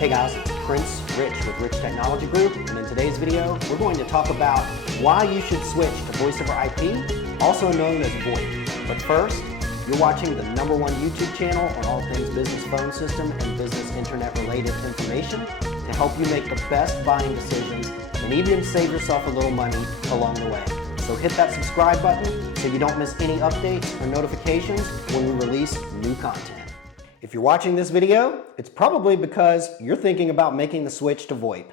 Hey guys, Prince Rich with Rich Technology Group, and in today's video, we're going to talk about why you should switch to Voice over IP, also known as VoIP. But first, you're watching the #1 YouTube channel on all things business phone system and business internet related information to help you make the best buying decisions and even save yourself a little money along the way. So hit that subscribe button so you don't miss any updates or notifications when we release new content. If you're watching this video, it's probably because you're thinking about making the switch to VoIP.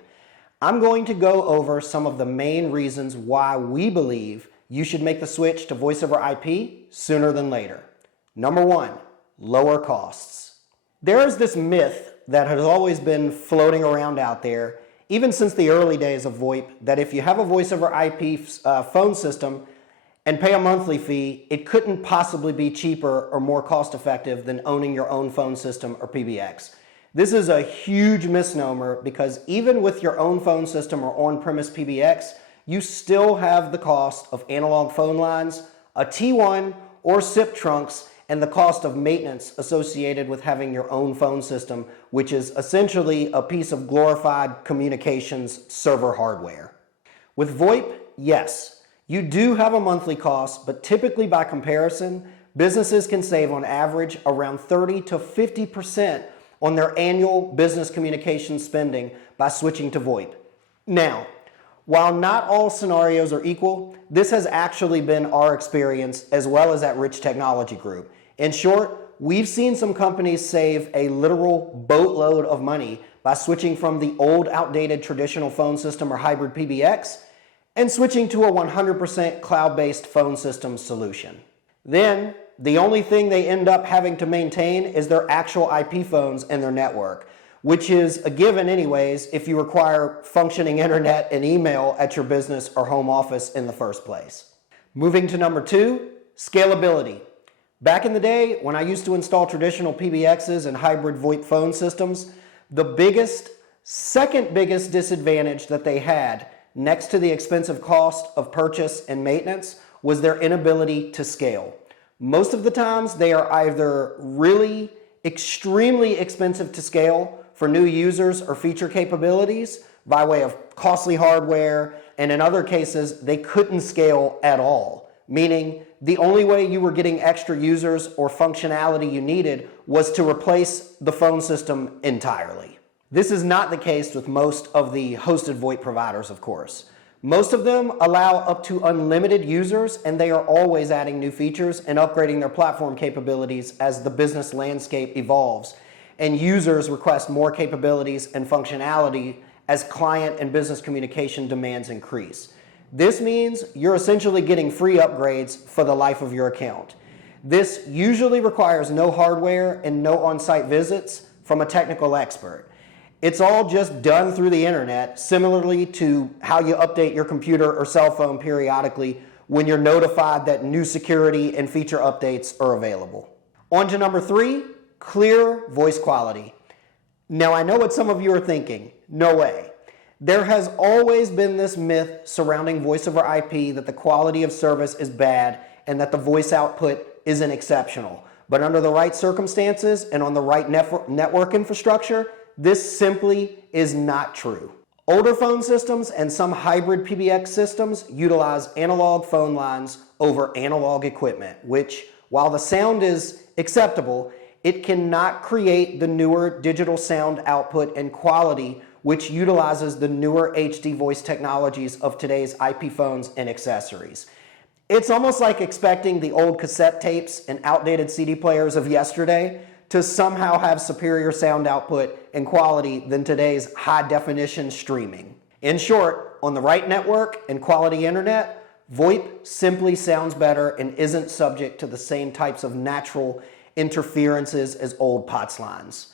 I'm going to go over some of the main reasons why we believe you should make the switch to Voice over IP sooner than later. Number 1, lower costs. There is this myth that has always been floating around out there, even since the early days of VoIP, that if you have a Voice over IP phone system and pay a monthly fee, it couldn't possibly be cheaper or more cost effective than owning your own phone system or PBX. This is a huge misnomer because even with your own phone system or on-premise PBX, you still have the cost of analog phone lines, a T1 or SIP trunks, and the cost of maintenance associated with having your own phone system, which is essentially a piece of glorified communications server hardware. With VoIP, yes, you do have a monthly cost, but typically by comparison, businesses can save on average around 30 to 50% on their annual business communication spending by switching to VoIP. Now, while not all scenarios are equal, this has actually been our experience as well as at Rich Technology Group. In short, we've seen some companies save a literal boatload of money by switching from the old outdated traditional phone system or hybrid PBX and switching to a 100% cloud-based phone system solution. Then, the only thing they end up having to maintain is their actual IP phones and their network, which is a given anyways if you require functioning internet and email at your business or home office in the first place. Second to number 2, scalability. Back in the day, when I used to install traditional PBXs and hybrid VoIP phone systems, the second biggest disadvantage that they had next to the expensive cost of purchase and maintenance was their inability to scale. Most of the times they are either really extremely expensive to scale for new users or feature capabilities by way of costly hardware, and in other cases they couldn't scale at all, meaning the only way you were getting extra users or functionality you needed was to replace the phone system entirely. This is not the case with most of the hosted VoIP providers, of course. Most of them allow up to unlimited users, and they are always adding new features and upgrading their platform capabilities as the business landscape evolves, and users request more capabilities and functionality as client and business communication demands increase. This means you're essentially getting free upgrades for the life of your account. This usually requires no hardware and no on-site visits from a technical expert. It's all just done through the internet, similarly to how you update your computer or cell phone periodically when you're notified that new security and feature updates are available. On to number 3, clear voice quality. Now I know what some of you are thinking, no way. There has always been this myth surrounding voice over IP that the quality of service is bad and that the voice output isn't exceptional. But under the right circumstances and on the right network infrastructure, this simply is not true. Older phone systems and some hybrid PBX systems utilize analog phone lines over analog equipment, which, while the sound is acceptable, it cannot create the newer digital sound output and quality which utilizes the newer HD voice technologies of today's IP phones and accessories. It's almost like expecting the old cassette tapes and outdated CD players of yesterday to somehow have superior sound output and quality than today's high-definition streaming. In short, on the right network and quality internet, VoIP simply sounds better and isn't subject to the same types of natural interferences as old POTS lines.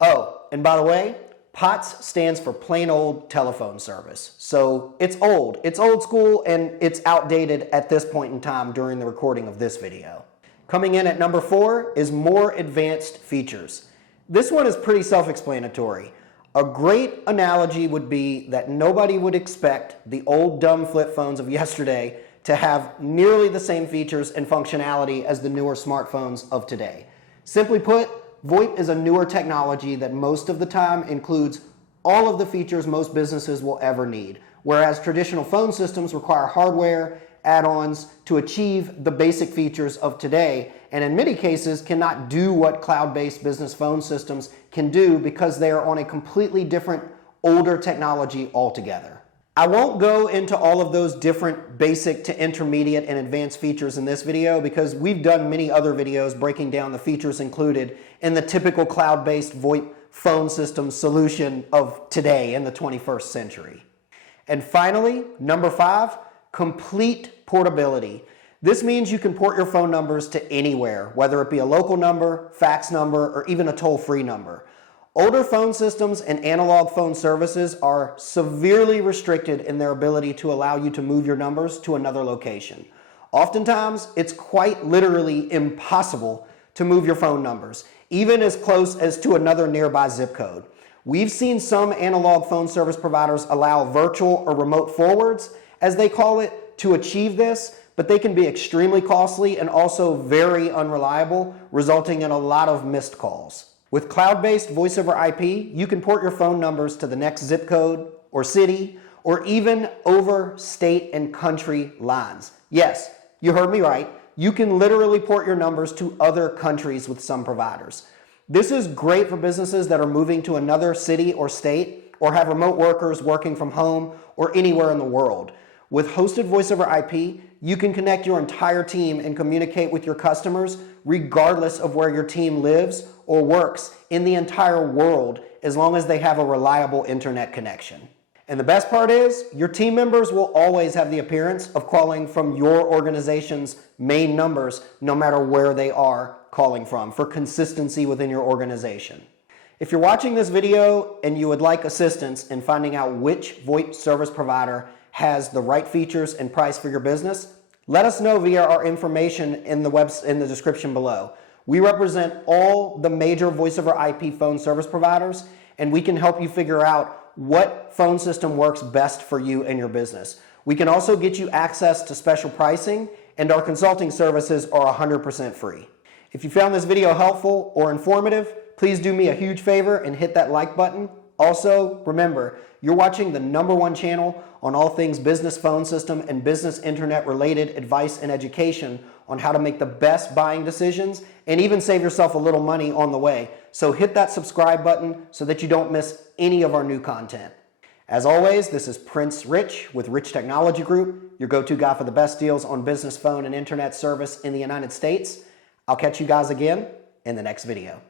Oh, and by the way, POTS stands for plain old telephone service. So it's old school, and it's outdated at this point in time during the recording of this video. Coming in at number 4 is more advanced features. This one is pretty self-explanatory. A great analogy would be that nobody would expect the old dumb flip phones of yesterday to have nearly the same features and functionality as the newer smartphones of today. Simply put, VoIP is a newer technology that most of the time includes all of the features most businesses will ever need, whereas traditional phone systems require hardware, add-ons to achieve the basic features of today, and in many cases cannot do what cloud-based business phone systems can do because they are on a completely different, older technology altogether. I won't go into all of those different basic to intermediate and advanced features in this video because we've done many other videos breaking down the features included in the typical cloud-based VoIP phone system solution of today in the 21st century. And finally, number 5, complete portability. This means you can port your phone numbers to anywhere, whether it be a local number, fax number, or even a toll-free number. Older phone systems and analog phone services are severely restricted in their ability to allow you to move your numbers to another location. Oftentimes, it's quite literally impossible to move your phone numbers, even as close as to another nearby zip code. We've seen some analog phone service providers allow virtual or remote forwards, as they call it, to achieve this, but they can be extremely costly and also very unreliable, resulting in a lot of missed calls. With cloud-based voice over IP, you can port your phone numbers to the next zip code or city, or even over state and country lines. Yes, you heard me right. You can literally port your numbers to other countries with some providers. This is great for businesses that are moving to another city or state, or have remote workers working from home or anywhere in the world. With hosted voice over IP, you can connect your entire team and communicate with your customers regardless of where your team lives or works in the entire world, as long as they have a reliable internet connection. And the best part is, your team members will always have the appearance of calling from your organization's main numbers, no matter where they are calling from, for consistency within your organization. If you're watching this video and you would like assistance in finding out which VoIP service provider has the right features and price for your business, let us know via our information in the description below. We represent all the major voice over IP phone service providers, and we can help you figure out what phone system works best for you and your business. We can also get you access to special pricing, and our consulting services are 100% free. If you found this video helpful or informative, please do me a huge favor and hit that like button. Also, remember, you're watching the #1 channel on all things business phone system and business internet related advice and education on how to make the best buying decisions and even save yourself a little money on the way. So hit that subscribe button so that you don't miss any of our new content. As always, this is Prince Rich with Rich Technology Group, your go-to guy for the best deals on business phone and internet service in the United States. I'll catch you guys again in the next video.